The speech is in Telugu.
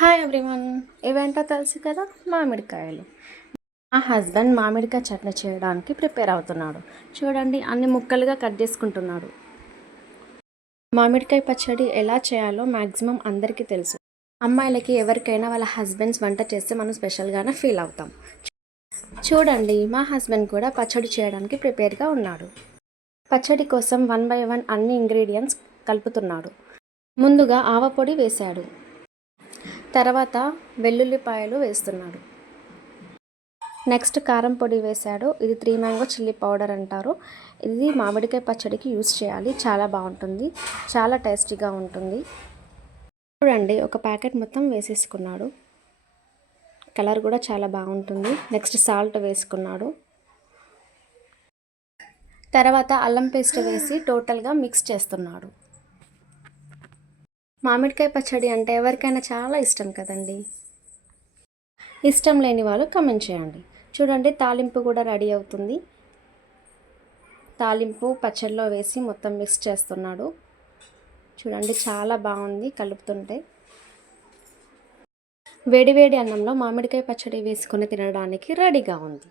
హాయ్ ఎవ్రీవన్, ఇవేంటో తెలుసు కదా, మామిడికాయలు. మా హస్బెండ్ మామిడికాయ చట్నీ చేయడానికి ప్రిపేర్ అవుతున్నాడు. చూడండి, అన్ని ముక్కలుగా కట్ చేసుకుంటున్నాడు. మామిడికాయ పచ్చడి ఎలా చేయాలో మ్యాక్సిమం అందరికీ తెలుసు. అమ్మాయిలకి ఎవరికైనా వాళ్ళ హస్బెండ్స్ వంట చేస్తే మనం స్పెషల్గానే ఫీల్ అవుతాం. చూడండి, మా హస్బెండ్ కూడా పచ్చడి చేయడానికి ప్రిపేర్గా ఉన్నాడు. పచ్చడి కోసం 1 by 1 అన్ని ఇంగ్రీడియంట్స్ కలుపుతున్నాడు. ముందుగా ఆవపొడి వేశాడు. తర్వాత వెల్లుల్లిపాయలు వేస్తున్నాడు. నెక్స్ట్ కారం పొడి వేశాడు. ఇది 3 మ్యాంగో చిల్లీ పౌడర్ అంటారు. ఇది మామిడికాయ పచ్చడికి యూస్ చేయాలి. చాలా బాగుంటుంది, చాలా టేస్టీగా ఉంటుంది. చూడండి, ఒక ప్యాకెట్ మొత్తం వేసేసుకున్నాడు. కలర్ కూడా చాలా బాగుంటుంది. నెక్స్ట్ సాల్ట్ వేసుకున్నాడు. తర్వాత అల్లం పేస్ట్ వేసి టోటల్గా మిక్స్ చేస్తున్నాడు. మామిడికాయ పచ్చడి అంటే ఎవరికైనా చాలా ఇష్టం కదండి. ఇష్టం లేని వాళ్ళు కమెంట్ చేయండి. చూడండి, తాలింపు కూడా రెడీ అవుతుంది. తాలింపు పచ్చడిలో వేసి మొత్తం మిక్స్ చేస్తున్నాడు. చూడండి, చాలా బాగుంది కలుపుతుంటే. వేడివేడి అన్నంలో మామిడికాయ పచ్చడి వేసుకొని తినడానికి రెడీగా ఉంది.